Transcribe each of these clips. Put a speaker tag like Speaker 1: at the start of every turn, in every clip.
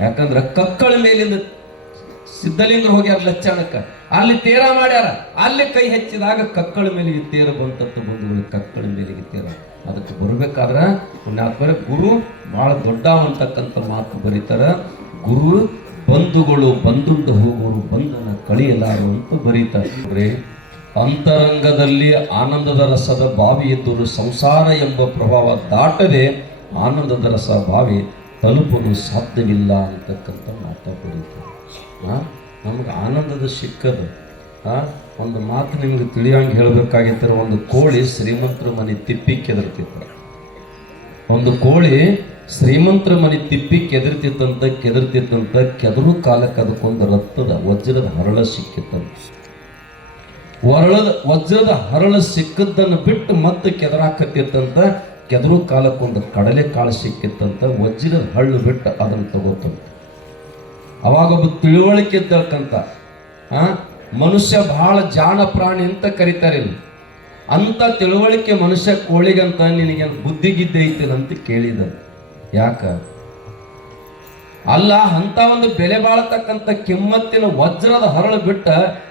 Speaker 1: ಯಾಕಂದ್ರ ಕಕ್ಕಳ ಮೇಲಿಂದ ಸಿದ್ಧಲಿಂಗರು ಹೋಗ್ಯಾರ ಲಚ್ಚಾಣಕ್ಕ. ಅಲ್ಲಿ ತೇರ ಮಾಡ್ಯಾರ. ಅಲ್ಲಿ ಕೈ ಹೆಚ್ಚಿದಾಗ ಕಕ್ಕಳ ಮೇಲೆ ತೇರ ಬಂತಂತ ಬಂಧುಗಳು ಕಕ್ಕಳ ಮೇಲಿಗೆ ತೇರ. ಅದಕ್ಕೆ ಬರಬೇಕಾದ್ರ ಪುಣ್ಯಾತ್ಮರ, ಗುರು ಬಹಳ ದೊಡ್ಡ ಅಂತಕ್ಕಂಥ ಮಾತು ಬರೀತಾರ. ಗುರು, ಬಂಧುಗಳು ಬಂದುಂಡು ಹೋಗುವರು ಬಂಧನ ಕಳಿಯಲಾರು ಅಂತ ಬರೀತಾರೆ. ಅಂತರಂಗದಲ್ಲಿ ಆನಂದದ ರಸದ ಬಾವಿ ಎದ್ದರು ಸಂಸಾರ ಎಂಬ ಪ್ರಭಾವ ದಾಟದೆ ಆನಂದದ ರಸ ಬಾವಿ ತಲುಪಲು ಸಾಧ್ಯವಿಲ್ಲ ಅಂತಕ್ಕಂಥ ಮಾತು ಬರೀತಾರೆ. ಆ, ನಮ್ಗೆ ಆನಂದದ ಸಿಕ್ಕದು ಒಂದು ಮಾತು ನಿಮ್ಗೆ ತಿಳಿಯಂಗೆ ಹೇಳ್ಬೇಕಾಗಿತ್ತರ ಒಂದು ಕೋಳಿ ಶ್ರೀಮಂತರ ಮನೆ ತಿಪ್ಪಿ ಕೆದರ್ತಿತ್ತು. ಒಂದು ಕೋಳಿ ಶ್ರೀಮಂತರ ಮನೆ ತಿಪ್ಪಿ ಕೆದರ್ತಿತ್ತಂತ ಕೆದರ್ತಿತ್ತಂತ ಕೆದರು ಕಾಲಕ್ಕೆ ಅದಕ್ಕೊಂದು ರಕ್ತದ ವಜ್ರದ ಹರಳ ಸಿಕ್ಕಿತ್ತಂತ ವರಳದ ವಜ್ರದ ಹರಳ ಸಿಕ್ಕದ್ದನ್ನು ಬಿಟ್ಟು ಮತ್ತೆ ಕೆದರಾಕತ್ತಿತ್ತಂತ ಕೆದರು ಕಾಲಕ್ಕೊಂದು ಕಡಲೆ ಕಾಳು ಸಿಕ್ಕಿತ್ತಂತ ವಜ್ಜಿನ ಹಳ್ಳು ಬಿಟ್ಟು ಅದನ್ನು ತಗೋತಂತ. ಅವಾಗ ಒಬ್ಬ ತಿಳುವಳಿಕೆ ಇದ್ದಕ್ಕಂತ ಮನುಷ್ಯ ಬಹಳ ಜಾಣ ಪ್ರಾಣಿ ಅಂತ ಕರೀತಾರೆ ಅಂತ ತಿಳುವಳಿಕೆ ಮನುಷ್ಯ ಕೋಳಿಗಂತ ನಿನಗೆ ಬುದ್ಧಿ ಗಿದ್ದೆ ಅಂತ ಕೇಳಿದ ಯಾಕ? ಅಲ್ಲ, ಅಂತ ಒಂದು ಬೆಲೆ ಬಾಳತಕ್ಕಂಥ ಕಿಮ್ಮತ್ತಿನ ವಜ್ರದ ಹರಳು ಬಿಟ್ಟ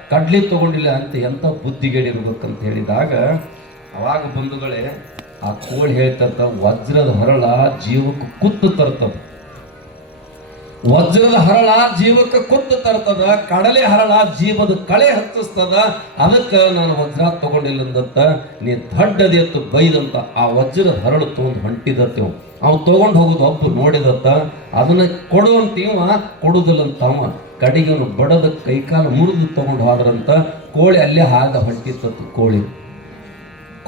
Speaker 1: ಕಡ್ಲಿ ತಗೊಂಡಿಲ್ಲ ಅಂತ ಎಂಥ ಬುದ್ಧಿಗೇಡಿರ್ಬೇಕಂತ ಹೇಳಿದಾಗ, ಅವಾಗ ಬಂಧುಗಳೇ ಆ ಕೋಳಿ ಹೇಳ್ತಂತ, ವಜ್ರದ ಹರಳ ಜೀವಕ್ಕೆ ಕುತ್ತು ತರ್ತದ. ವಜ್ರದ ಹರಳ ಜೀವಕ್ಕೆ ಕುತ್ತು ತರ್ತದ, ಕಡಲೆ ಹರಳ ಜೀವದ ಕಳೆ ಹತ್ತಿಸ್ತದ, ಅದಕ್ಕೆ ನಾನು ವಜ್ರ ತಗೊಂಡಿಲ್ಲ ಅಂದಂತ ನೀ ದಡ್ಡದಿ ಅಂತ ಬೈದಂತ ಆ ವಜ್ರದ ಹರಳು ತಗೊಂಡು ಹೊಂಟಿದತ್ತೆ ಅವ್ನು ಅವ್ ತಗೊಂಡು ಹೋಗೋದು ಒಬ್ಬ ನೋಡಿದತ್ತ, ಅದನ್ನ ಕೊಡುವಂತೀವ ಅವ. ಕಡೆಗೆ ಅವನು ಬಡದ ಕೈಕಾಲು ಮುರಿದು ತಗೊಂಡು ಹೋದ್ರಂತ, ಕೋಳಿ ಅಲ್ಲೇ ಹಾಗ ಹೊಂಟಿತ್ತು ಕೋಳಿ.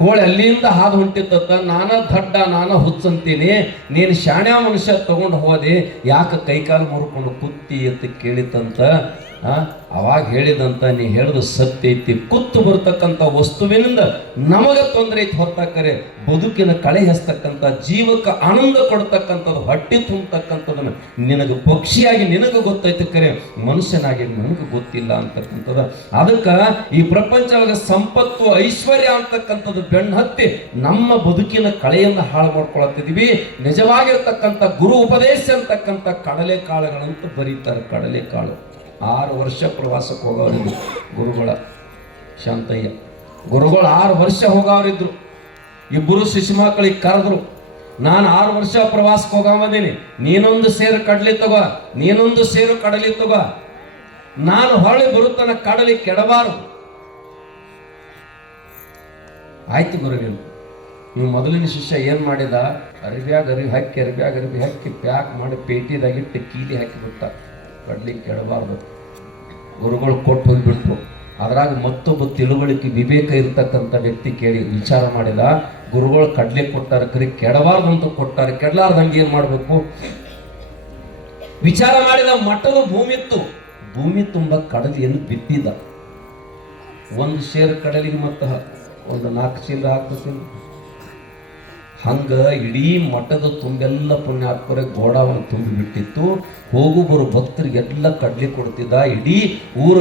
Speaker 1: ಕೋಳಿ ಅಲ್ಲಿಂದ ಹಾದು ಹೊಂಟಿದ್ದ ನಾನ ದಡ್ಡ, ನಾನ ಹುಚ್ಚಂತೀನಿ, ನೀನು ಶಾಣ್ಯ ಮನುಷ್ಯ ತಗೊಂಡು ಹೋದೆ, ಯಾಕೆ ಕೈಕಾಲು ಮುರ್ಕೊಂಡು ಕುತ್ತಿ? ಅಂತ ಕೇಳಿತಂತ ಅವಾಗ ಹೇಳಿದಂತ ನೀ ಹೇಳಿದ ಸತ್ಯ ಐತಿ. ಕುತ್ತು ಬರ್ತಕ್ಕಂಥ ವಸ್ತುವಿನಿಂದ ನಮಗೆ ತೊಂದರೆ ಐತಿ. ಹೊರತಕ್ಕರೆ ಬದುಕಿನ ಕಳೆ ಹೆಸ್ತಕ್ಕಂಥ, ಜೀವಕ್ಕೆ ಆನಂದ ಕೊಡ್ತಕ್ಕಂಥದ್ದು, ಹೊಟ್ಟೆ ತುಂಬತಕ್ಕಂಥದನ್ನ ನಿನಗೆ ಪಕ್ಷಿಯಾಗಿ ನಿನಗೆ ಗೊತ್ತೈತಿ ಕರೆ. ಮನುಷ್ಯನಾಗಿ ನನಗೆ ಗೊತ್ತಿಲ್ಲ ಅಂತಕ್ಕಂಥದ್ದು. ಅದಕ್ಕೆ ಈ ಪ್ರಪಂಚವಾಗ ಸಂಪತ್ತು, ಐಶ್ವರ್ಯ ಅಂತಕ್ಕಂಥದ್ದು ಬೆಣ್ಣತ್ತಿ ನಮ್ಮ ಬದುಕಿನ ಕಳೆಯನ್ನು ಹಾಳು ಮಾಡ್ಕೊಳತ್ತಿದೀವಿ. ನಿಜವಾಗಿರ್ತಕ್ಕಂಥ ಗುರು ಉಪದೇಶ ಅಂತಕ್ಕಂಥ ಕಡಲೆ ಕಾಳುಗಳಂತ ಬರೀತಾರೆ ಕಡಲೆ ಕಾಳು. ಆರು ವರ್ಷ ಪ್ರವಾಸಕ್ಕೆ ಹೋಗೋರಿದ್ರು ಗುರುಗಳ ಶಾಂತಯ್ಯ. ಗುರುಗಳು ಆರು ವರ್ಷ ಹೋಗೋರಿದ್ರು ಇಬ್ಬರು ಶಿಶು ಮಕ್ಕಳಿಗೆ ಕರೆದ್ರು. ನಾನು ಆರು ವರ್ಷ ಪ್ರವಾಸಕ್ಕೆ ಹೋಗಂಬಂದೀನಿ ನೀನೊಂದು ಸೇರು ಕಡಲಿ ತಗೋ. ನೀನೊಂದು ಸೇರು ಕಡಲಿ ತಗೋ. ನಾನು ಹೊಳ್ಳಿ ಬರುತ್ತನ ಕಡಲಿ ಕೆಡಬಾರದು. ಆಯ್ತು ಗುರುವಿನ ನೀವು ಮೊದಲಿನ ಶಿಷ್ಯ ಏನು ಮಾಡಿದ? ಅರಿವ್ಯಾಗ ಅರಿವಿ ಹಾಕಿ, ಅರಿವ್ಯಾಗ ಅರಿವಿ ಹಾಕಿ, ಪ್ಯಾಕ್ ಮಾಡಿ ಪೇಟಿದಾಗಿಟ್ಟು ಕೀಲಿ ಹಾಕಿಬಿಟ್ಟ ಕಡ್ಲಿ ಕೆಡಬಾರ್ದು. ಗುರುಗಳು ಕೊಟ್ಟು ಹೋಗಿಬಿಡ್ತು. ಅದ್ರಾಗ ಮತ್ತೊಬ್ಬ ತಿಳುವಳಿಕೆ ವಿವೇಕ ಇರತಕ್ಕಂಥ ವ್ಯಕ್ತಿ ಕೇಳಿ ವಿಚಾರ ಮಾಡಿದ, ಗುರುಗಳು ಕಡ್ಲೆ ಕೊಟ್ಟಾರ ಕರಿ, ಕೆಡಬಾರ್ದು ಅಂತ ಕೊಟ್ಟಾರೆ, ಕೆಡಲಾರ್ದಂಗೆ ಏನು ಮಾಡಬೇಕು? ವಿಚಾರ ಮಾಡಿದ ಮಠದ ಭೂಮಿ ಇತ್ತು ಭೂಮಿ ತುಂಬ ಕಡಲಿಯನ್ನು ಬಿತ್ತಿದ್ದ ಒಂದು ಶೇರ್ ಕಡಲಿಗೆ ಮತ್ತ ಒಂದು ನಾಲ್ಕು ಚೀಲ ಹಾಕ್ಬೇಕಿಲ್ಲ ಹಂಗ ಇಡೀ ಮಠದ ತುಂಬೆಲ್ಲ ಪುಣ್ಯಾತ್ಮರ ಗೋಡಾವನ್ನು ತುಂಬಿ ಬಿಟ್ಟಿತ್ತು. ಹೋಗು ಬರೋ ಭಕ್ತರಿಗೆಲ್ಲ ಕಡ್ಲಿ ಕೊಡ್ತಿದ್ದ. ಇಡೀ ಊರ,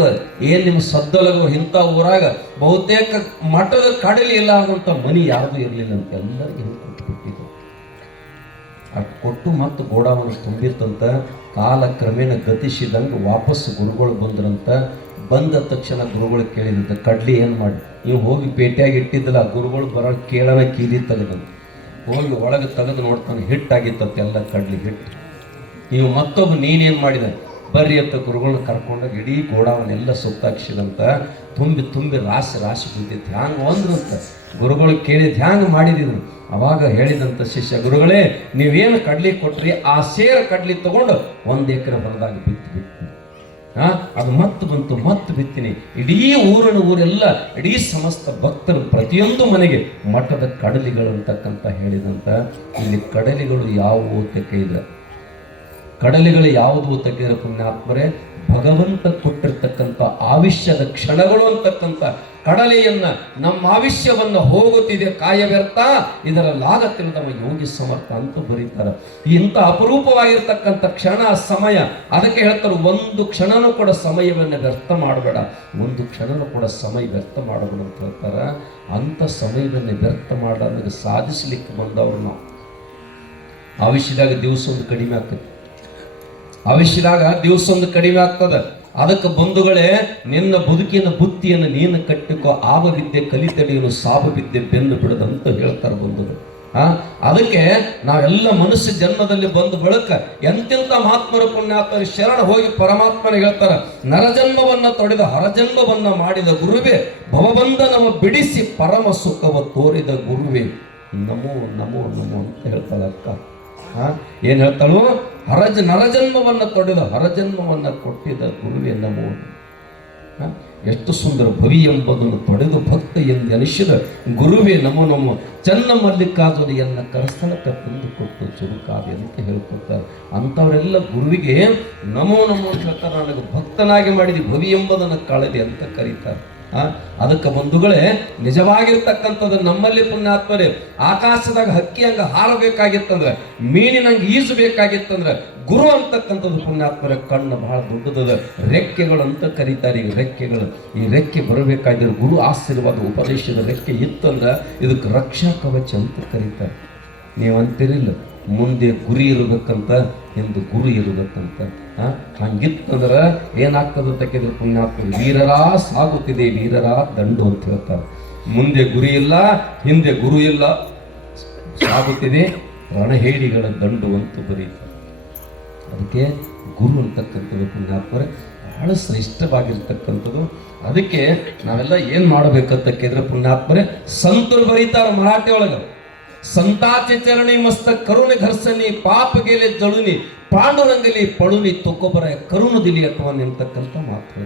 Speaker 1: ಏನ್ ನಿಮ್ಮ ಸದ್ದೊಳಗ ಇಂಥ ಊರಾಗ ಬಹುತೇಕ ಮಠದ ಕಡಲಿ ಇಲ್ಲ ಆಗುವಂಥ ಮನಿ ಯಾವುದು ಇರಲಿಲ್ಲ ಅಂತ ಎಲ್ಲರಿಗೆ ಕೊಟ್ಟು ಬಿಟ್ಟಿದ್ದು ಅಟ್ ಕೊಟ್ಟು ಮತ್ತೆ ಗೋಡಾವನ್ನು ತುಂಬಿತ್ತಂತ, ಕಾಲ ಕ್ರಮೇಣ ಗತಿಸಿದಂಗೆ ವಾಪಸ್ ಗುರುಗಳು ಬಂದ್ರಂತ. ಬಂದ ತಕ್ಷಣ ಗುರುಗಳು ಕೇಳಿದಂತ, ಕಡ್ಲಿ ಏನು ಮಾಡಿ, ನೀವು ಹೋಗಿ ಪೇಟೆಯಾಗಿ ಇಟ್ಟಿದ್ದಲ್ಲ, ಗುರುಗಳು ಬರೋ ಕೇಳೋಣ ಕೀಲಿ ತೆಗೆದಂತ ಹೋಗಿ ಒಳಗೆ ತೆಗೆದು ನೋಡ್ತಾನೆ ಹಿಟ್ಟಾಗಿತ್ತಂತೆ ಎಲ್ಲ ಕಡ್ಲಿ ಹಿಟ್ಟು. ನೀವು ಮತ್ತೊಬ್ಬ ನೀನೇನು ಮಾಡಿದ? ಬರ್ರಿ ಅಂತ ಗುರುಗಳನ್ನ ಕರ್ಕೊಂಡು ಇಡೀ ಗೋಡಾವನ್ನೆಲ್ಲ ಸುತ್ತಾಕ್ಸಿದಂತ ತುಂಬಿ ತುಂಬಿ ರಾಶಿ ರಾಶಿ ಬಿದ್ದಿತ್ತು. ಹ್ಯಾಂಗೆ ಒಂದ್ರಂತ ಗುರುಗಳು ಕೇಳಿ ಧ್ಯಾನ ಮಾಡಿದಿದ್ರು. ಅವಾಗ ಹೇಳಿದಂತ ಶಿಷ್ಯ ಗುರುಗಳೇ ನೀವೇನು ಕಡ್ಲಿ ಕೊಟ್ರಿ? ಆ ಸೇರ ಕಡ್ಲಿ ತಗೊಂಡು ಒಂದು ಎಕರೆ ಹೊಲದಾಗ ಆ, ಅದು ಮತ್ತೆ ಬಂತು ಮತ್ತೆ ಬಿತ್ತೀನಿ. ಇಡೀ ಊರಿನ ಊರೆಲ್ಲ, ಇಡೀ ಸಮಸ್ತ ಭಕ್ತರು ಪ್ರತಿಯೊಂದು ಮನೆಗೆ ಮಠದ ಕಡಲಿಗಳು ಅಂತಕ್ಕಂತ ಹೇಳಿದಂತ, ಇಲ್ಲಿ ಕಡಲಿಗಳು ಯಾವುವು ತೆಗೆಯಿಲ್ಲ ಕಡಲಿಗಳು ಯಾವುದು ತೆಗೆದ ಪುಣ್ಯಾತ್ಮರೇ? ಭಗವಂತ ಕೊಟ್ಟಿರ್ತಕ್ಕಂಥ ಆವಿಷ್ಯದ ಕ್ಷಣಗಳು ಅಂತಕ್ಕಂಥ ಕಡಲೆಯನ್ನ ನಮ್ಮ ಆವಿಷ್ಯವನ್ನು ಹೋಗುತ್ತಿದೆ, ಕಾಯ ವ್ಯರ್ಥ ಲಾಗತ್ತಿನ ತಮ್ಮ ಯೋಗಿ ಸಮರ್ಥ ಅಂತ ಬರೀತಾರೆ. ಇಂಥ ಅಪರೂಪವಾಗಿರ್ತಕ್ಕಂಥ ಕ್ಷಣ, ಸಮಯ, ಅದಕ್ಕೆ ಹೇಳ್ತಾರೆ, ಒಂದು ಕ್ಷಣನೂ ಕೂಡ ಸಮಯವನ್ನು ವ್ಯರ್ಥ ಮಾಡಬೇಡ. ಒಂದು ಕ್ಷಣನೂ ಕೂಡ ಸಮಯ ವ್ಯರ್ಥ ಮಾಡಬೇಡ ಅಂತ ಹೇಳ್ತಾರೆ. ಅಂಥ ಸಮಯವನ್ನು ವ್ಯರ್ಥ ಮಾಡೋದಕ್ಕೆ ಸಾಧಿಸ್ಲಿಕ್ಕೆ ಬಂದವರು ನಾವು. ಆವಿಷ್ಯದಾಗ ದಿವಸ ಒಂದು ಕಡಿಮೆ ಆಗ್ತದೆ. ಆವಿಷ್ಯದಾಗ ದಿವಸೊಂದು ಕಡಿಮೆ ಆಗ್ತದ. ಅದಕ್ಕೆ ಬಂಧುಗಳೇ, ನಿನ್ನ ಬದುಕಿನ ಬುತ್ತಿಯನ್ನು ನೀನು ಕಟ್ಟಿಕೋ ಆವ ವಿದ್ಯೆ ಕಲಿತಡೆಯನು ಸಾವ ವಿದ್ಯೆ ಬೆನ್ನು ಬಿಡದಂತ ಹೇಳ್ತಾರೆ ಬಂಧುಗಳು. ಆ, ಅದಕ್ಕೆ ನಾವೆಲ್ಲ ಮನುಷ್ಯ ಜನ್ಮದಲ್ಲಿ ಬಂದು ಬಳಕ ಎಂತೆಂಥ ಮಹಾತ್ಮರ ಪುಣ್ಯಾತ್ಮರ ಶರಣ ಹೋಗಿ ಪರಮಾತ್ಮನ ಹೇಳ್ತಾರ, ನರಜನ್ಮವನ್ನ ತೊಡೆದ ಹರಜನ್ಮವನ್ನ ಮಾಡಿದ ಗುರುವೇ, ಭವಬಂಧನವ ಬಿಡಿಸಿ ಪರಮ ಸುಖವ ತೋರಿದ ಗುರುವೇ. ನಮೋ ನಮೋ ನಮೋ ಅಂತ ಹೇಳ್ತಾಳೆ ಅಕ್ಕ ಏನ್ ಹೇಳ್ತಾಳು? ಹರಜ ನರಜನ್ಮವನ್ನು ತೊಡೆದು ಹರಜನ್ಮವನ್ನು ಕೊಟ್ಟಿದ ಗುರುವೇ ನಮೋ? ಎಷ್ಟು ಸುಂದರ ಭವಿ ಎಂಬುದನ್ನು ತೊಡೆದು ಭಕ್ತ ಎಂದು ಅನಿಸಿದ ಗುರುವೇ ನಮೋ ನಮ್ಮ ಚನ್ನ ಮಲ್ಲಿಕಾರ್ಜುನೆಯನ್ನು ಕರಸ್ಥಳಕ್ಕೆ ತಂದು ಕೊಟ್ಟು ಚುರುಕಾದೆ ಅಂತ ಹೇಳ್ಕೊಡ್ತಾರೆ. ಅಂಥವರೆಲ್ಲ ಗುರುವಿಗೆ ನಮೋ ನಮೋ ಅಂತ ಹೇಳ್ತಾರೆ ನನಗೆ ಭಕ್ತನಾಗಿ ಮಾಡಿದ ಭವಿ ಎಂಬುದನ್ನು ಕಳೆದೆ ಅಂತ ಕರೀತಾರೆ. ಅದಕ್ಕೆ ಬಂಧುಗಳೇ, ನಿಜವಾಗಿರ್ತಕ್ಕಂಥದ್ದು ನಮ್ಮಲ್ಲಿ ಪುಣ್ಯಾತ್ಮರೇ, ಆಕಾಶದಾಗ ಹಕ್ಕಿ ಹಂಗ ಹಾರಬೇಕಾಗಿತ್ತಂದ್ರೆ, ಮೀನಿನಂಗೆ ಈಜಬೇಕಾಗಿತ್ತಂದ್ರೆ, ಗುರು ಅಂತಕ್ಕಂಥದ್ದು ಪುಣ್ಯಾತ್ಮರ ಕಣ್ಣು ಬಹಳ ದೊಡ್ಡದದ. ರೆಕ್ಕೆಗಳು ಅಂತ ಕರೀತಾರೆ ಈ ರೆಕ್ಕೆಗಳು. ಈ ರೆಕ್ಕೆ ಬರಬೇಕಾದ್ರೆ ಗುರು ಆಶೀರ್ವಾದ ಉಪದೇಶದ ರೆಕ್ಕೆ ಇತ್ತಂದ್ರೆ ಇದಕ್ಕೆ ರಕ್ಷಾ ಕವಚ ಅಂತ ಕರೀತಾರೆ. ನೀವಂತಿರಲಿಲ್ಲ ಮುಂದೆ ಗುರಿ ಇರಬೇಕಂತ ಎಂದು ಗುರು ಇರಬೇಕಂತ. ಹಂಗಿತ್ತಂದ್ರೆ ಏನಾಗ್ತದೆ ಅಂತ ಕೇಳಿದ್ರೆ ಪುಣ್ಯಾತ್ಮ ವೀರರ ಸಾಗುತ್ತಿದೆ, ವೀರರ ದಂಡು ಅಂತ ಹೇಳ್ತಾರೆ. ಮುಂದೆ ಗುರಿ ಇಲ್ಲ, ಹಿಂದೆ ಗುರು ಇಲ್ಲ, ಸಾಗುತ್ತಿದೆ, ರಣಹೇಡಿಗಳ ದಂಡು ಅಂತ ಬರೀತಾರೆ. ಅದಕ್ಕೆ ಗುರು ಅಂತಕ್ಕಂಥದ್ದು ಪುಣ್ಯಾತ್ಮರೆ ಬಹಳ ಶ್ರೇಷ್ಠವಾಗಿರ್ತಕ್ಕಂಥದ್ದು. ಅದಕ್ಕೆ ನಾವೆಲ್ಲ ಏನ್ ಮಾಡಬೇಕಂತ ಕೇಳಿದ್ರೆ ಪುಣ್ಯಾತ್ಮರೆ, ಸಂತರು ಬರೀತಾರೆ ಮರಾಠಿ ಒಳಗ ಸಂತಾಚ ಚರಣಿ ಮಸ್ತ ಕರುಣೆ ಘರ್ಸನಿ ಪಾಪ ಗೆಲೆ ಜಳುನಿ, ಪಾಂಡುರಂಗಲಿ ಪಳುನಿ ತೊಕ್ಕೊಬರ ಕರುಣದಿಲಿ ಅಥವಾ ನಿಂತಕ್ಕಂಥ ಮಾತು.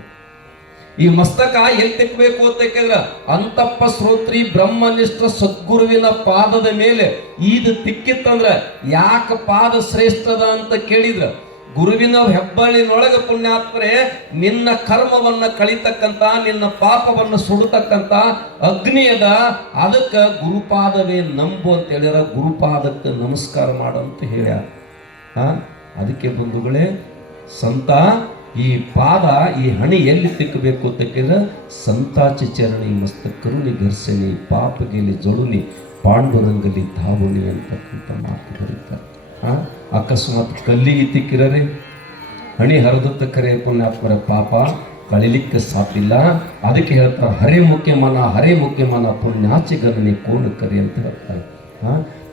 Speaker 1: ಈ ಮಸ್ತಕ ಎಲ್ಲಿ ತಿಕ್ಕಬೇಕು ಅಂತ ಕೇಳಿದ್ರ, ಅಂತಪ್ಪ ಶ್ರೋತ್ರಿ ಬ್ರಹ್ಮನಿಷ್ಠ ಸದ್ಗುರುವಿನ ಪಾದದ ಮೇಲೆ ಇದು ತಿಕ್ಕಿತ್ತಂದ್ರ ಯಾಕ ಪಾದ ಶ್ರೇಷ್ಠದ ಅಂತ ಕೇಳಿದ್ರ ಗುರುವಿನ ಹೆಬ್ಬಳ್ಳಿನೊಳಗೆ ಪುಣ್ಯಾತ್ಮರೇ, ನಿನ್ನ ಕರ್ಮವನ್ನ ಕಳಿತಕ್ಕಂತ, ನಿನ್ನ ಪಾಪವನ್ನ ಸುಡತಕ್ಕಂತ ಅಗ್ನಿಯದ ಅದಕ್ಕೆ ಗುರುಪಾದವೇ ನಂಬು ಅಂತ ಹೇಳಿರ ಗುರುಪಾದಕ್ಕೆ ನಮಸ್ಕಾರ ಮಾಡಂತ ಆ, ಅದಕ್ಕೆ ಬಂಧುಗಳೇ, ಸಂತ, ಈ ಪಾದ, ಈ ಹಣಿ ಎಲ್ಲಿ ತಿಕ್ಕಬೇಕು ಅಂತ ಕೇಳಿದ್ರೆ, ಸಂತಾಚಿ ಚರಣಿ ಮಸ್ತ ಕರುಣಿ ಘರ್ಸಣಿ ಪಾಪಗೆಲಿ ಜಳುನಿ, ಪಾಂಡುರಂಗಲಿ ಧಾವುಣಿ ಅಂತಕ್ಕಂಥ ಮಾತು ಬರೀತಾರೆ. ಆ ಅಕಸ್ಮಾತ್ ಕಲ್ಲಿಗೆ ತಿಕ್ಕಿರರೆ ಹಣಿ ಹರಿದತ್ತ ಕರೆ ಪುಣ್ಯಾತ್ಮರ ಪಾಪ ಕಳಿಲಿಕ್ಕೆ ಸಾಪಿಲ್ಲ ಅದಕ್ಕೆ ಹೇಳ್ತಾರೆ, ಹರಿ ಮುಖ್ಯ ಮನ ಹರೇ ಮುಖ್ಯ ಮನ ಪುಣ್ಯಾಚಿ ಗಣನೆ ಕೋಣ ಕರೆ ಅಂತ ಹೇಳ್ತಾರೆ.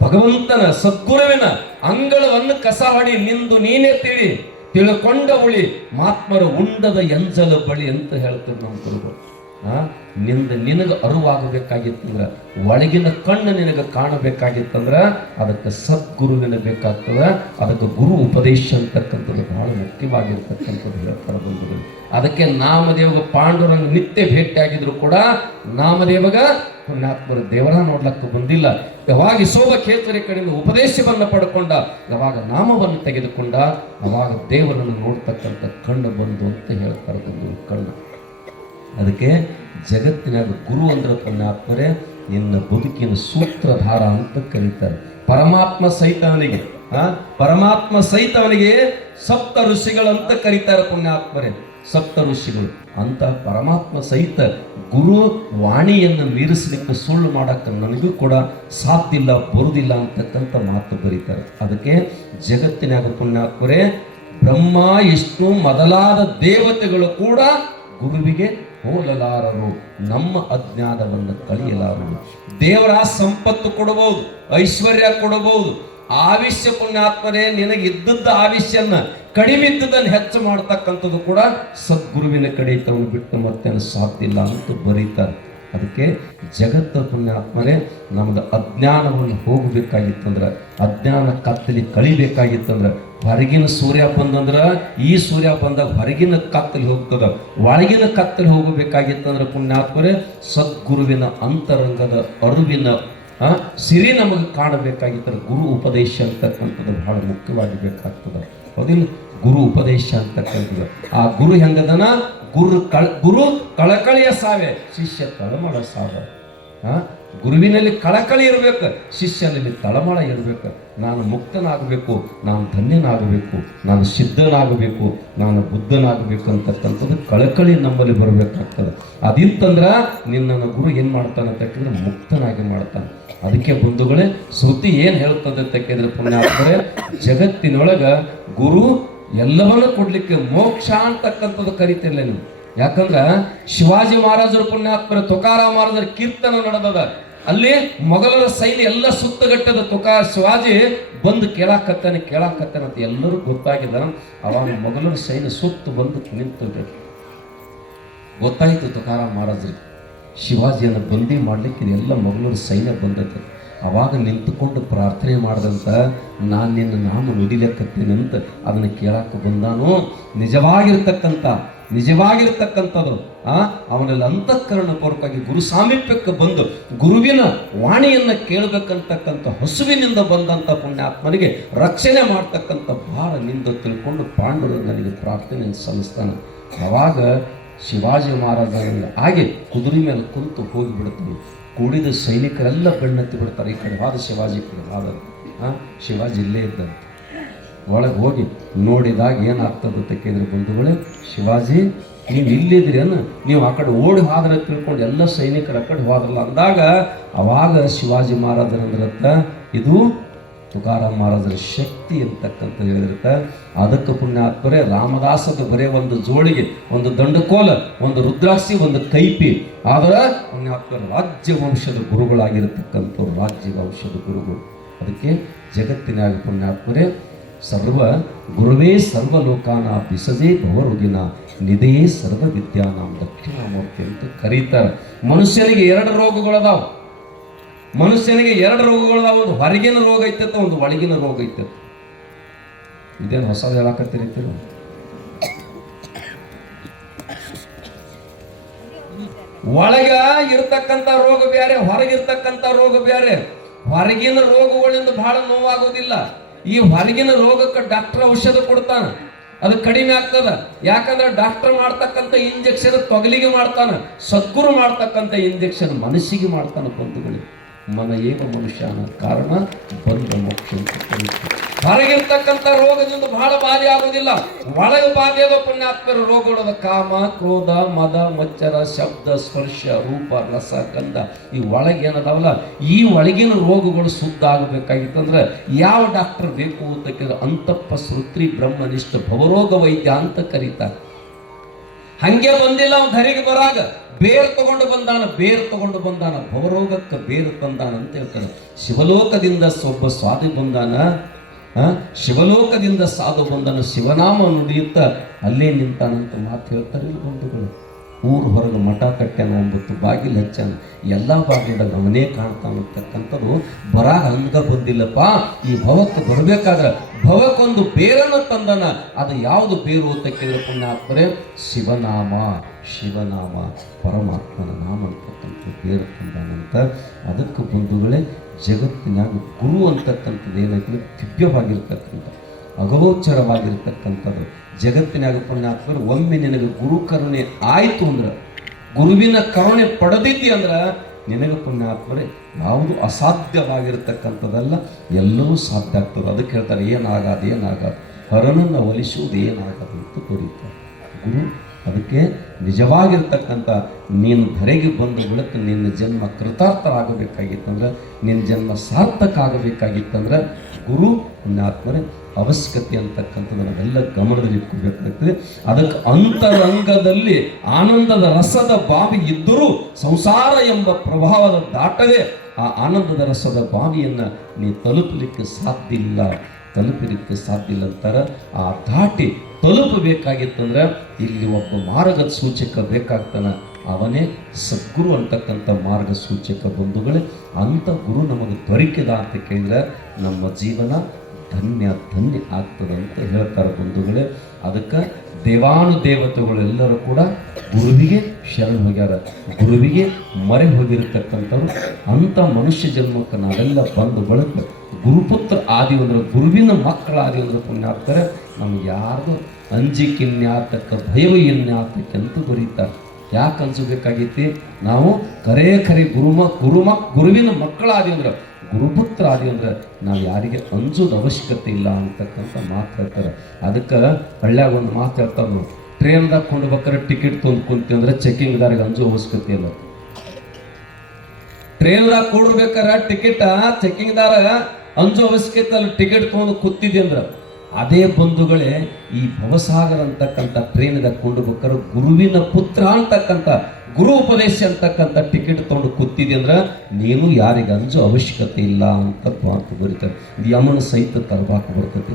Speaker 1: ಭಗವಂತನ ಸದ್ಗುರುವಿನ ಅಂಗಳವನ್ನು ಕಸ ಹಡಿ ನಿಂದು ನೀನೇ ತಿಳಿ, ತಿಳ್ಕೊಂಡ ಉಳಿ, ಮಾತ್ಮರ ಉಂಡದ ಎಂಜಲ ಬಳಿ ಅಂತ ಹೇಳ್ತಾರೆ ನಮ್ಮ ಗುರುಗಳು. ನಿಂದ ನಿನಗೆ ಅರಿವಾಗಬೇಕಾಗಿತ್ತಂದ್ರೆ, ಒಳಗಿನ ಕಣ್ಣು ನಿನಗೆ ಕಾಣಬೇಕಾಗಿತ್ತಂದ್ರ, ಅದಕ್ಕೆ ಸದ್ಗುರುವಿನ ಬೇಕಾಗ್ತದ, ಅದಕ್ಕೆ ಗುರು ಉಪದೇಶ ಅಂತಕ್ಕಂಥದ್ದು ಬಹಳ ಮುಖ್ಯವಾಗಿರ್ತಕ್ಕಂಥದ್ದು ಹೇಳ್ತಾರೆ ಬಂಧುಗಳು. ಅದಕ್ಕೆ ನಾಮದೇವಗ ಪಾಂಡುರಂಗ ನಿತ್ಯ ಭೇಟಿಯಾಗಿದ್ರು ಕೂಡ, ನಾಮದೇವಗ ಪುಣ್ಯಾತ್ಮರ ದೇವರ ನೋಡ್ಲಕ್ಕೆ ಬಂದಿಲ್ಲ. ಯಾವಾಗ ಶೋಭ ಕೇತರಿ ಕಡೆಯಿಂದ ಉಪದೇಶವನ್ನು ಪಡ್ಕೊಂಡ, ಯಾವಾಗ ನಾಮವನ್ನು ತೆಗೆದುಕೊಂಡ ಯಾವಾಗ ದೇವರನ್ನು ನೋಡ್ತಕ್ಕಂಥ ಕಣ್ಣು ಬಂದು ಅಂತ ಹೇಳ್ತಾರೆ ಬಂಧುಗಳು ಕಣ್ಣು. ಅದಕ್ಕೆ ಜಗತ್ತಿನಾಗ ಗುರು ಅಂದ್ರೆ ಪುಣ್ಯಾತ್ಮರೇ ನಿನ್ನ ಬದುಕಿನ ಸೂತ್ರಧಾರ ಅಂತ ಕರೀತಾರೆ. ಪರಮಾತ್ಮ ಸಹಿತವನಿಗೆ ಆ? ಪರಮಾತ್ಮ ಸಹಿತವನಿಗೆ ಸಪ್ತ ಋಷಿಗಳಂತ ಕರೀತಾರೆ ಪುಣ್ಯಾತ್ಮರೇ ಸಪ್ತ ಋಷಿಗಳು. ಅಂತ ಪರಮಾತ್ಮ ಸಹಿತ ಗುರು ವಾಣಿಯನ್ನು ಮೀರಿಸಲಿಕ್ಕೆ ಸುಳ್ಳು ಮಾಡಕ್ಕೆ ನನಗೂ ಕೂಡ ಸಾಧ್ಯ ಇಲ್ಲ ಬರುವುದಿಲ್ಲ ಅಂತಕ್ಕಂಥ ಮಾತು ಬರೀತಾರೆ. ಅದಕ್ಕೆ ಜಗತ್ತಿನಾಗ ಪುಣ್ಯಾತ್ಮರೇ ಬ್ರಹ್ಮ, ವಿಷ್ಣು ಮೊದಲಾದ ದೇವತೆಗಳು ಕೂಡ ಗುರುವಿಗೆ ಹೋಲಲಾರರು. ನಮ್ಮ ಅಜ್ಞಾನವನ್ನು ಕಲಿಯಲಾರರು. ದೇವರ ಸಂಪತ್ತು ಕೊಡಬಹುದು, ಐಶ್ವರ್ಯ ಕೊಡಬಹುದು. ಆವಿಷ್ಯ ಪುಣ್ಯಾತ್ಮನೇ ನಿನಗೆ ಇದ್ದದ್ದ ಆವಿಷ್ಯನ್ನ ಕಡಿಮೆ ಇದ್ದದನ್ನು ಹೆಚ್ಚು ಮಾಡ್ತಕ್ಕಂಥದ್ದು ಕೂಡ ಸದ್ಗುರುವಿನ ಕಡೆ ತವನು ಬಿಟ್ಟು ಮತ್ತೆ ಸಾಧ್ಯ ಇಲ್ಲ ಅಂತ ಬರೀತಾರೆ. ಅದಕ್ಕೆ ಜಗತ್ತ ಪುಣ್ಯಾತ್ಮನೇ ನಮ್ದು ಅಜ್ಞಾನವನ್ನು ಹೋಗಬೇಕಾಗಿತ್ತಂದ್ರೆ, ಅಜ್ಞಾನ ಕತ್ತಲಿ ಕಳಿಬೇಕಾಗಿತ್ತಂದ್ರೆ ಹೊರಗಿನ ಸೂರ್ಯ ಬಂದಂದ್ರೆ ಈ ಸೂರ್ಯ ಬಂದಾಗ ಹೊರಗಿನ ಕತ್ತಲಿ ಹೋಗ್ತದ. ಒಳಗಿನ ಕತ್ತಲಿ ಹೋಗಬೇಕಾಗಿತ್ತಂದ್ರೆ ಪುಣ್ಯಾತ್ಮರೇ, ಸದ್ಗುರುವಿನ ಅಂತರಂಗದ ಅರಿವಿನ ಸಿರಿ ನಮಗೆ ಕಾಣಬೇಕಾಗಿತ್ತರ ಗುರು ಉಪದೇಶ ಅಂತಕ್ಕಂಥದ್ದು ಬಹಳ ಮುಖ್ಯವಾಗಿ ಬೇಕಾಗ್ತದೆ. ಹೌದಿಲ್ಲ? ಗುರು ಉಪದೇಶ ಅಂತಕ್ಕಂಥದ್ದು ಆ ಗುರು ಹೆಂಗದನ? ಗುರು ಕಳ, ಗುರು ಕಳಕಳಿಯ ಸಾವೆ, ಶಿಷ್ಯ ತಳಮಳ ಸಾವ. ಗುರುವಿನಲ್ಲಿ ಕಳಕಳಿ ಇರಬೇಕು, ಶಿಷ್ಯನಲ್ಲಿ ತಳಮಳ ಇರಬೇಕು. ನಾನು ಮುಕ್ತನಾಗಬೇಕು, ನಾನು ಧನ್ಯನಾಗಬೇಕು, ನಾನು ಸಿದ್ಧನಾಗಬೇಕು, ನಾನು ಬುದ್ಧನಾಗಬೇಕು ಅಂತಕ್ಕಂಥದ್ದು ಕಳಕಳಿ ನಮ್ಮಲ್ಲಿ ಬರಬೇಕಾಗ್ತದೆ. ಅದಿಂತಂದ್ರೆ ನಿನ್ನನ್ನು ಗುರು ಏನು ಮಾಡ್ತಾನೆ ಅಂತಕ್ಕಂದ್ರೆ ಮುಕ್ತನಾಗಿ ಮಾಡ್ತಾನೆ. ಅದಕ್ಕೆ ಬಂಧುಗಳೇ, ಶ್ರುತಿ ಏನು ಹೇಳ್ತದೆ ಅಂತ ಕೇಳಿದ್ರೆ ಪುಣ್ಯಾತ್ಮರೇ, ಜಗತ್ತಿನೊಳಗ ಗುರು ಎಲ್ಲವನ್ನೂ ಕೊಡ್ಲಿಕ್ಕೆ ಮೋಕ್ಷ ಅಂತಕ್ಕಂಥದ್ದು ಕರಿತಿಲ್ಲ ನೀವು ಯಾಕಂದ್ರ ಶಿವಾಜಿ ಮಹಾರಾಜರ ಪುಣ್ಯಾತ್ಮರ ತುಕಾರ ಮಹಾರಾಜರ ಕೀರ್ತನ ನಡೆದದ. ಅಲ್ಲಿ ಮೊಘಲರ ಸೈನ್ಯ ಎಲ್ಲ ಸುತ್ತಗಟ್ಟದ ತುಕಾ ಶಿವಾಜಿ ಬಂದು ಕೇಳಾಕತ್ತಾನೆ ಕೇಳಾಕತ್ತಾನೆ ಅಂತ ಎಲ್ಲರೂ ಗೊತ್ತಾಗಿದ ಅವಾಗ ಮೊಘಲರ ಸೈನ್ಯ ಸುತ್ತ ಬಂದು ನಿಂತು ಗೊತ್ತಾಯಿತು ತುಕಾರ ಮಹಾರಾಜರಿಗೆ. ಶಿವಾಜಿಯನ್ನು ಬಂದಿ ಮಾಡ್ಲಿಕ್ಕೆ ಎಲ್ಲ ಮೊಘಲರ ಸೈನ್ಯ ಬಂದೈತೆ ಅವಾಗ ನಿಂತುಕೊಂಡು ಪ್ರಾರ್ಥನೆ ಮಾಡಿದಂತ, ನಾನು ನಿನ್ನ ನಾಮ ನುಡಿಲಕ್ಕತ್ತೀನಿ ಅಂತ ಅದನ್ನು ಕೇಳಕ್ಕೆ ಬಂದಾನು. ನಿಜವಾಗಿರ್ತಕ್ಕಂಥ ನಿಜವಾಗಿರ್ತಕ್ಕಂಥದ್ದು, ಆ, ಅವನಲ್ಲಿ ಅಂತಃಕರಣ ಪೂರ್ವಕವಾಗಿ ಗುರು ಸಾಮೀಪ್ಯಕ್ಕೆ ಬಂದು ಗುರುವಿನ ವಾಣಿಯನ್ನು ಕೇಳಬೇಕಂತಕ್ಕಂಥ ಹಸುವಿನಿಂದ ಬಂದಂಥ ಪುಣ್ಯಾತ್ಮನಿಗೆ ರಕ್ಷಣೆ ಮಾಡ್ತಕ್ಕಂಥ ಭಾರ ನಿಂದ ತಿಳ್ಕೊಂಡು ಪಾಂಡವರು ನನಗೆ ಪ್ರಾರ್ಥನೆ ಸಲ್ಲಿಸ್ತಾನೆ. ಆವಾಗ ಶಿವಾಜಿ ಮಹಾರಾಜನಿಗೆ ಹಾಗೆ ಕುದುರೆ ಮೇಲೆ ಕುಂತು ಹೋಗಿಬಿಡ್ತೀವಿ ಕೂಡಿದ ಸೈನಿಕರೆಲ್ಲ ಬೆಣ್ಣೆತ್ತಿ ಬಿಡ್ತಾರೆ. ಈ ಕಡೆ ಹಾದ ಶಿವಾಜಿ ಕಡೆ ಹಾದ ಶಿವಾಜಿ ಇಲ್ಲೇ ಇದ್ದಂತೆ. ಒಳಗೆ ಹೋಗಿ ನೋಡಿದಾಗ ಏನಾಗ್ತದೆ ಅಂತ ಕೇಳಿದ್ರೆ ಬಂಧುಗಳೇ, ಶಿವಾಜಿ, ನೀವು ಇಲ್ಲಿದ್ರಿ ಅನ್ನ? ನೀವು ಆ ಕಡೆ ಓಡಿ ಹೋದ್ರೆ ತಿಳ್ಕೊಂಡು ಎಲ್ಲ ಸೈನಿಕರ ಕಡೆ ಹೋದ್ರಲ್ಲ ಅಂದಾಗ ಅವಾಗ ಶಿವಾಜಿ ಮಹಾರಾಜರಂದ್ರತ್ತ ಇದು ತುಕಾರಾಮ್ ಮಹಾರಾಜರ ಶಕ್ತಿ ಅಂತಕ್ಕಂಥ ಹೇಳಿರುತ್ತ ಅದಕ್ಕೆ ಪುಣ್ಯಾತ್ಮರೇ ರಾಮದಾಸದ ಬರೇ ಒಂದು ಜೋಳಿಗೆ, ಒಂದು ದಂಡಕೋಲ, ಒಂದು ರುದ್ರಾಕ್ಷಿ, ಒಂದು ಕೈಪಿ. ಆದರೆ ಪುಣ್ಯಾತ್ಮರ ರಾಜ್ಯ ವಂಶದ ಗುರುಗಳಾಗಿರತಕ್ಕಂಥವ್ರು ರಾಜ್ಯ ವಂಶದ ಗುರುಗಳು. ಅದಕ್ಕೆ ಜಗತ್ತಿನಾಗ ಪುಣ್ಯಾತ್ಮರೇ ಸರ್ವ ಗುರುವೇ ಸರ್ವಲೋಕಾನ ಬಿಸದೇ ಭವರುಗಿನ ನಿಧೆಯೇ ಸರ್ವ ವಿದ್ಯಾನಾಂ ದಕ್ಷಿಣಾಮೂರ್ತಿ ಅಂತ ಕರೀತಾರೆ. ಮನುಷ್ಯನಿಗೆ ಎರಡು ರೋಗಗಳದಾವ. ಮನುಷ್ಯನಿಗೆ ಎರಡು ರೋಗಗಳದಾವ. ಒಂದು ಹೊರಗಿನ ರೋಗ ಐತತ್ತ ಒಂದು ಒಳಗಿನ ರೋಗ ಐತತ್ತ ಇದೇನು ಹೊಸದು ಹೇಳಕತ್ತಿರ್ತೀರ ಒಳಗ ಇರ್ತಕ್ಕಂಥ ರೋಗ ಬೇರೆ, ಹೊರಗಿರ್ತಕ್ಕಂಥ ರೋಗ ಬೇರೆ. ಹೊರಗಿನ ರೋಗಗಳಿಂದ ಬಹಳ ನೋವಾಗೋದಿಲ್ಲ. ಈ ಹೊರಗಿನ ರೋಗಕ್ಕೆ ಡಾಕ್ಟರ್ ಔಷಧ ಕೊಡ್ತಾನ. ಅದು ಕಡಿಮೆ ಆಗ್ತದ. ಯಾಕಂದ್ರೆ ಡಾಕ್ಟರ್ ಮಾಡ್ತಕ್ಕಂಥ ಇಂಜೆಕ್ಷನ್ ತೊಗಲಿಗೆ ಮಾಡ್ತಾನ, ಸದ್ಗುರು ಮಾಡ್ತಕ್ಕಂಥ ಇಂಜೆಕ್ಷನ್ ಮನಸ್ಸಿಗೆ ಮಾಡ್ತಾನ ಬಂಧುಗಳಿಗೆ ಮನ ಏನ ಮನುಷ್ಯ ಅನ್ನೋ ಕಾರಣ ಬಂದ ಮೋಕ್ಷ ಹೊರಗಿರ್ತಕ್ಕಂಥ ರೋಗದಿಂದ ಬಹಳ ಬಾಧೆ ಆಗುದಿಲ್ಲ ಒಳಗೆ ಬಾಧೆ ಆದ ಪುಣ್ಯಾತ್ಮರ ರೋಗಗಳದ ಕಾಮ, ಕ್ರೋಧ, ಮದ, ಮಚ್ಚರ, ಶಬ್ದ, ಸ್ಪರ್ಶ, ರೂಪ, ರಸ, ಗಂಧ ಈ ಒಳಗೆ ಏನದಾವಲ್ಲ? ಈ ಒಳಗಿನ ರೋಗಗಳು ಶುದ್ಧ ಆಗಬೇಕಾಗಿತ್ತಂದ್ರೆ ಯಾವ ಡಾಕ್ಟರ್ ಬೇಕು ಅಂತ ಕೇಳಿದ್ರೆ ಅಂತಪ್ಪ ಸೃತ್ರಿ ಬ್ರಹ್ಮನಿಷ್ಠ ಭವರೋಗ ವೈದ್ಯ ಅಂತ ಕರೀತಾರೆ. ಹಂಗೆ ಬಂದಿಲ್ಲ ಅವ್ನು ಧರಿಗೆ ಬರಾಗ. ಬೇರ್ ತಗೊಂಡು ಬಂದಾನ, ಬೇರ್ ತಗೊಂಡು ಬಂದಾನ, ಭವರೋಗಕ್ಕೆ ಬೇರು ತಂದಾನ ಅಂತ ಹೇಳ್ತಾನೆ. ಶಿವಲೋಕದಿಂದ ಒಬ್ಬ ಸ್ವಾದಿ ಬಂದಾನ ಶಿವಲೋಕದಿಂದ ಸಾಧು ಬಂದನು ಶಿವನಾಮ ನುಡಿಯುತ್ತ ಅಲ್ಲೇ ನಿಂತಾನಂತ ಮಾತು ಹೇಳ್ತಾರೆ ಬಂಧುಗಳು. ಊರು ಹೊರಗೆ ಮಠ ಕಟ್ಟ್ಯಾನ ಒಂಬತ್ತು ಬಾಗಿಲು ಹಚ್ಚಾನ ಎಲ್ಲ ಬಾಗಿಲ ಅವನೇ ಕಾಣ್ತಾನಂತಕ್ಕಂಥದ್ದು. ಬರಾಗ ಹಂಗ ಬಂದಿಲ್ಲಪ್ಪ. ಈ ಭವಕ್ಕೆ ಬರಬೇಕಾದ್ರೆ ಭವಕ್ಕೊಂದು ಬೇರನ್ನು ತಂದನ. ಅದು ಯಾವುದು ಬೇರು ಅಂತ ಕೇಳಿದ್ರೆ ಪುಣ್ಯಾತ್ಮರೆ ಶಿವನಾಮ ಶಿವನಾಮ, ಪರಮಾತ್ಮನ ನಾಮ ಅಂತಕ್ಕಂಥ ಬೇರು ತಂದನಂತ. ಅದಕ್ಕೆ ಬಂಧುಗಳೇ, ಜಗತ್ತಿನಾಗ ಗುರು ಅಂತಕ್ಕಂಥದ್ದು ಏನಾಯ್ತು ದಿವ್ಯವಾಗಿರ್ತಕ್ಕಂಥ, ಅಗೋಚರವಾಗಿರ್ತಕ್ಕಂಥದ್ದು. ಜಗತ್ತಿನಾಗ ಪುಣ್ಯಾತ್ಮರು ಒಮ್ಮೆ ನಿನಗೆ ಗುರು ಕರುಣೆ ಆಯಿತು ಅಂದ್ರೆ, ಗುರುವಿನ ಕರುಣೆ ಪಡೆದಿದ್ದಿ ಅಂದ್ರೆ ನಿನಗೆ ಪುಣ್ಯಾತ್ಮರೇ ಯಾವುದು ಅಸಾಧ್ಯವಾಗಿರ್ತಕ್ಕಂಥದ್ದಲ್ಲ, ಎಲ್ಲವೂ ಸಾಧ್ಯ ಆಗ್ತದೆ. ಅದಕ್ಕೆ ಹೇಳ್ತಾರೆ, ಏನಾಗಾದ, ಏನಾಗದು. ಹರನನ್ನು ಒಲಿಸುವುದು ಏನಾಗದು ಅಂತ ತೋರಿತಾರೆ ಗುರು, ಅದಕ್ಕೆ ನಿಜವಾಗಿರ್ತಕ್ಕಂಥ, ನೀನು ಧರೆಗೆ ಬಂದು ಬೆಳಕು ನಿನ್ನ ಜನ್ಮ ಕೃತಾರ್ಥರಾಗಬೇಕಾಗಿತ್ತಂದ್ರೆ, ನಿನ್ನ ಜನ್ಮ ಸಾರ್ಥಕ ಆಗಬೇಕಾಗಿತ್ತಂದ್ರೆ ಗುರು ಪುಣ್ಯಾತ್ಮರೇ ಅವಶ್ಯಕತೆ ಅಂತಕ್ಕಂಥದ್ದು ನಾವೆಲ್ಲ ಗಮನದಲ್ಲಿ ಇಟ್ಕೋಬೇಕಾಗ್ತದೆ. ಅದಕ್ಕೆ ಅಂತರಂಗದಲ್ಲಿ ಆನಂದದ ರಸದ ಬಾವಿ ಇದ್ದರೂ ಸಂಸಾರ ಎಂಬ ಪ್ರಭಾವದ ದಾಟವೇ ಆ ಆನಂದದ ರಸದ ಬಾವಿಯನ್ನು ನೀ ತಲುಪಲಿಕ್ಕೆ ಸಾಧ್ಯ ಇಲ್ಲ. ತಲುಪಲಿಕ್ಕೆ ಸಾಧ್ಯ ಇಲ್ಲ ಅಂತಾರೆ. ಆ ದಾಟಿ ತಲುಪಬೇಕಾಗಿತ್ತಂದ್ರೆ ಇಲ್ಲಿ ಒಬ್ಬ ಮಾರ್ಗದ ಸೂಚಕ ಬೇಕಾಗ್ತಾನ. ಅವನೇ ಸದ್ಗುರು ಅಂತಕ್ಕಂಥ ಮಾರ್ಗಸೂಚಕ ಬಂಧುಗಳೇ, ಅಂಥ ಗುರು ನಮಗೆ ದೊರಕಿದ ಅಂತ ಕೇಳಿದ್ರೆ ನಮ್ಮ ಜೀವನ ಧನ್ಯ ಧನ್ಯ ಆಗ್ತದೆ ಅಂತ ಹೇಳ್ತಾರೆ ಬಂಧುಗಳೇ. ಅದಕ್ಕೆ ದೇವಾನು ದೇವತೆಗಳೆಲ್ಲರೂ ಕೂಡ ಗುರುವಿಗೆ ಶರಣ ಹೋಗ್ಯಾರ. ಗುರುವಿಗೆ ಮರೆ ಹೋಗಿರತಕ್ಕಂಥವ್ರು, ಅಂಥ ಮನುಷ್ಯ ಜನ್ಮಕ್ಕೆ ನಾವೆಲ್ಲ ಬಂದು ಬಳಕೆ ಗುರುಪುತ್ರ ಆದಿ ಅಂದ್ರೆ ಗುರುವಿನ ಮಕ್ಕಳಾದಿ ಅಂದ್ರೆ ಪುಣ್ಯಾತ್ತಾರೆ ನಮ್ಗೆ ಯಾರ್ದು ಅಂಜಿಕಿನ್ಯಾತಕ್ಕ ಭಯವ ಇನ್ಯಾತಕ್ಕೆ ಅಂತ ಬರೀತಾರೆ ಯಾಕೆ ಅನ್ಸಬೇಕಾಗೈತಿ ನಾವು ಕರೇ ಕರೆ ಗುರುಮ ಗುರುಮ, ಗುರುವಿನ ಮಕ್ಕಳಾದಿ ಅಂದ್ರೆ ಗುರುಪುತ್ರ ಆದಿ ಅಂದ್ರೆ ನಾವು ಯಾರಿಗೆ ಅಂಜೋದು ಅವಶ್ಯಕತೆ ಇಲ್ಲ ಅಂತಕ್ಕಂಥ ಮಾತು ಹೇಳ್ತಾರೆ. ಅದಕ್ಕೆ ಹಳ್ಳ್ಯಾಗ ಒಂದು ಮಾತು ಹೇಳ್ತಾರೆ ನಾವು ಟ್ರೈನ್ದಾಗ ಕೊಂಡ್ಬೇಕಾದ್ರೆ ಟಿಕೆಟ್ ತೊಂದು ಕುಂತಿ ಅಂದ್ರೆ ಚೆಕಿಂಗ್ದಾರಿಗೆ ಅಂಜೋ ಅವಶ್ಯಕತೆ ಇಲ್ಲ. ಟ್ರೈನ್ದಾಗ ಕೊಡ್ಬೇಕಾರೆ ಟಿಕೆಟ್ ಚೆಕಿಂಗ್ದಾರ ಅಂಜೋ ಅವಶ್ಯಕತೆ ಅಲ್ಲಿ ಟಿಕೆಟ್ ತೊಗೊಂಡು ಕೂತಿದ್ದೆ ಅಂದ್ರೆ. ಅದೇ ಬಂಧುಗಳೇ, ಈ ಭವಸಾಗರ ಅಂತಕ್ಕಂಥ ಟ್ರೈನಿಗೆ ಕೊಂಡು ಬೇಕಾದ್ರೆ ಗುರುವಿನ ಪುತ್ರ ಅಂತಕ್ಕಂಥ, ಗುರು ಉಪದೇಶ ಅಂತಕ್ಕಂಥ ಟಿಕೆಟ್ ತೊಗೊಂಡು ಕೂತಿದೆ ಅಂದ್ರೆ, ನೀನು ಯಾರಿಗೆ ಅಂಜು ಅವಶ್ಯಕತೆ ಇಲ್ಲ ಅಂತ ಮಾತು ಬರೀತಾರೆ. ಯಮನ ಸಹಿತ ತರಬಾಕ ಬರ್ತೈತಿ.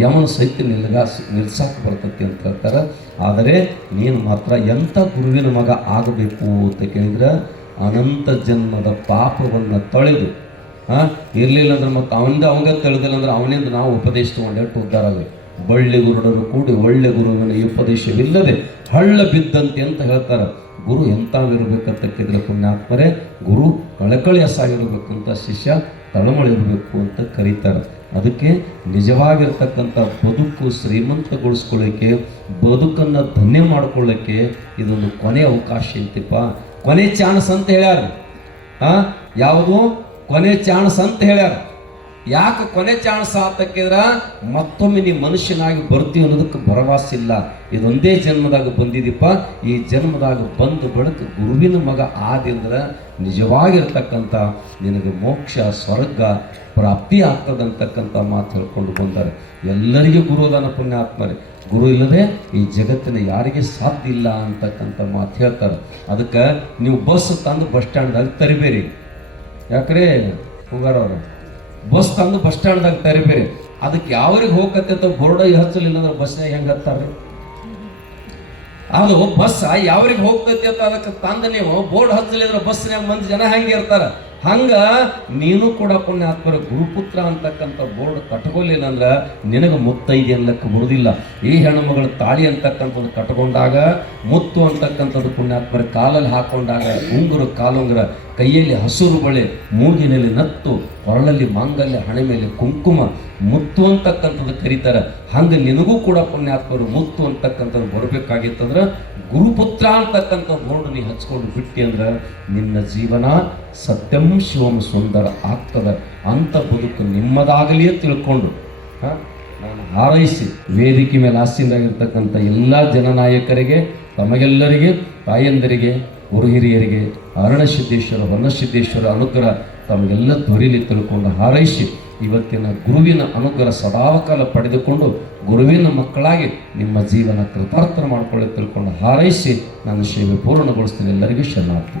Speaker 1: ಯಮನ ಸಹಿತ ನಿಲ್ಗಾಸ್ ನಿಲ್ಸಾಕ ಬರ್ತೈತಿ ಅಂತ ಹೇಳ್ತಾರೆ ಆದರೆ, ನೀನು ಮಾತ್ರ ಎಂಥ ಗುರುವಿನ ಮಗ ಆಗಬೇಕು ಅಂತ ಕೇಳಿದ್ರೆ, ಅನಂತ ಜನ್ಮದ ಪಾಪವನ್ನು ತೊಳೆದು ಆ ಇರಲಿಲ್ಲ ಅಂದ್ರೆ ಮತ್ತೆ ಅವನಿಂದ ಅವಂಗ ತಿಳಿದಿಲ್ಲ ಅಂದ್ರೆ ಅವನಿಂದ ನಾವು ಉಪದೇಶ ತಗೊಂಡು ಉದ್ದಾರಾಗಲಿ ಬಳ್ಳಿ ಗುರುಡರು ಕೂಡಿ ಒಳ್ಳೆ ಗುರುವಿನ ಉಪದೇಶವಿಲ್ಲದೆ ಹಳ್ಳ ಬಿದ್ದಂತೆ ಅಂತ ಹೇಳ್ತಾರೆ. ಗುರು ಎಂಥವಿರಬೇಕಂತ ಕೇಳಿದ್ರೆ ಪುಣ್ಯಾತ್ಮರೇ, ಗುರು ಕಳಕಳಿ ಅಂತ ಶಿಷ್ಯ ತಳಮಳಿರಬೇಕು ಅಂತ ಕರೀತಾರೆ. ಅದಕ್ಕೆ ನಿಜವಾಗಿರ್ತಕ್ಕಂಥ ಬದುಕು ಶ್ರೀಮಂತಗೊಳಿಸ್ಕೊಳ್ಳಿಕ್ಕೆ, ಬದುಕನ್ನು ಧನ್ಯ ಮಾಡ್ಕೊಳ್ಳಿಕ್ಕೆ ಇದೊಂದು ಕೊನೆ ಅವಕಾಶ ಐತಿಪ್ಪ ಕೊನೆ ಚಾನ್ಸ್ ಅಂತ ಹೇಳ್ಯಾರ ಹಾಂ? ಯಾವುದು? ಕೊನೆ ಚಾಣಸ್ ಅಂತ ಹೇಳ್ಯಾರ. ಯಾಕೆ ಕೊನೆ ಚಾಣಸ ಅಂತಕ್ಕಿದ್ರ ಮತ್ತೊಮ್ಮೆ ನೀವು ಮನುಷ್ಯನಾಗಿ ಬರ್ತೀವಿ ಅನ್ನೋದಕ್ಕೆ ಭರವಸೆ ಇಲ್ಲ. ಇದೊಂದೇ ಜನ್ಮದಾಗ ಬಂದಿದ್ದೀಪ ಈ ಜನ್ಮದಾಗ ಬಂದ ಬಳಿಕ ಗುರುವಿನ ಮಗ ಆದಿಂದ್ರೆ ನಿಜವಾಗಿರ್ತಕ್ಕಂಥ ನಿನಗೆ ಮೋಕ್ಷ, ಸ್ವರ್ಗ ಪ್ರಾಪ್ತಿ ಆಗ್ತದಂತಕ್ಕಂಥ ಮಾತು ಹೇಳ್ಕೊಂಡು ಬಂದಾರೆ. ಎಲ್ಲರಿಗೂ ಗುರುದಾನ ಪುಣ್ಯಾತ್ಮರೇ. ಗುರು ಇಲ್ಲದೆ ಈ ಜಗತ್ತಿನ ಯಾರಿಗೆ ಸಾಧ್ಯ ಇಲ್ಲ ಅಂತಕ್ಕಂಥ ಮಾತು ಹೇಳ್ತಾರೆ. ಅದಕ್ಕೆ ನೀವು ಬಸ್ ತಂದು ಬಸ್ ಸ್ಟ್ಯಾಂಡ್ದಾಗ ತರಿಬೇರಿ. ಯಾಕ್ರೆ? ಹುಗಾರವ್ರು ಬಸ್ ತಂದು ಬಸ್ ಸ್ಟ್ಯಾಂಡ್ದಾಗ ತರಿಬೇರಿ. ಅದಕ್ಕೆ ಯಾವ್ರಿಗೆ ಹೋಗತ್ತೆ ಬೋರ್ಡ ಹಚ್ಚಲಿಲ್ಲ ಅಂದ್ರೆ ಬಸ್ನಾಗ ಹೆಂಗೆ ಹತ್ತಾರ್ರಿ? ಅದು ಬಸ್ ಯಾವ್ರಿಗೆ ಹೋಗ್ತೈತಿ ಅಂತ ಅದಕ್ಕೆ ತಂದ ನೀವು ಬೋರ್ಡ್ ಹಚ್ಚಲಿದ್ರೆ ಬಸ್ನಾಗ ಮಂದಿ ಜನ ಹೆಂಗೆ ಇರ್ತಾರ? ಹಂಗ ನೀನು ಕೂಡ ಪುಣ್ಯಾತ್ಮರ ಗುರುಪುತ್ರ ಅಂತಕ್ಕಂಥ ಬೋರ್ಡ್ ಕಟ್ಕೊಲಿಲ್ಲ ಅಂದ್ರೆ ನಿನಗೆ ಮುತ್ತೈದೆ ಅನ್ಲಕ್ಕೆ ಬರುವುದಿಲ್ಲ ಈ ಹೆಣ್ಣುಮಗಳ ತಾಳಿ ಅಂತಕ್ಕಂಥದ್ದು ಕಟ್ಕೊಂಡಾಗ, ಮುತ್ತು ಅಂತಕ್ಕಂಥದ್ದು ಪುಣ್ಯಾತ್ಮರ ಕಾಲಲ್ಲಿ ಹಾಕೊಂಡಾಗ, ಉಂಗುರ ಕಾಲುಂಗುರ ಕೈಯಲ್ಲಿ ಹಸುರು ಬಳೆ ಮೂಗಿನಲ್ಲಿ ನತ್ತು ಹೊರಳಲ್ಲಿ ಮಾಂಗಲ್ಯ ಹಣೆ ಮೇಲೆ ಕುಂಕುಮ, ಮುತ್ತು ಅಂತಕ್ಕಂಥದ್ದು ಕರೀತಾರೆ ಹಂಗೆ ನಿನಗೂ ಕೂಡ ಪುಣ್ಯಾತ್ಮರು ಮುತ್ತು ಅಂತಕ್ಕಂಥದ್ದು ಬರಬೇಕಾಗಿತ್ತಂದ್ರೆ ಗುರುಪುತ್ರ ಅಂತಕ್ಕಂಥ ಬೋರ್ಡ್ ನೀ ಹಚ್ಕೊಂಡು ಬಿಟ್ಟಿ ಅಂದ್ರೆ ನಿನ್ನ ಜೀವನ ಸತ್ಯಂ ಶಿವಂ ಸುಂದರ ಆಗ್ತದೆ ಅಂತ ಬದುಕು ನಿಮ್ಮದಾಗಲಿಯೇ ತಿಳ್ಕೊಂಡು? ನಾನು ಹಾರೈಸಿ ವೇದಿಕೆ ಮೇಲೆ ಆಸ್ತಿಯಿಂದಾಗಿರ್ತಕ್ಕಂಥ ಎಲ್ಲ ಜನನಾಯಕರಿಗೆ ತಮಗೆಲ್ಲರಿಗೆ, ತಾಯಂದರಿಗೆ ಗುರು ಹಿರಿಯರಿಗೆ ಅರಣಸಿದ್ದೇಶ್ವರ, ವರ್ಣಸಿದ್ದೇಶ್ವರ ಅನುಗ್ರಹ ತಮಗೆಲ್ಲ ದೊರೆಯಲಿ ತಿಳ್ಕೊಂಡು ಹಾರೈಸಿ, ಇವತ್ತಿನ ಗುರುವಿನ ಅನುಗ್ರಹ ಸದಾಕಾಲ ಪಡೆದುಕೊಂಡು ಗುರುವಿನ ಮಕ್ಕಳಾಗಿ ನಿಮ್ಮ ಜೀವನ ಕೃತಾರ್ಥ ಮಾಡಿಕೊಳ್ಳಿ ತಿಳ್ಕೊಂಡು ಹಾರೈಸಿ ನಾನು ಸೇವೆ ಪೂರ್ಣಗೊಳಿಸ್ತೀನಿ. ಎಲ್ಲರಿಗೂ ಶರಣಾರ್ಥಿ.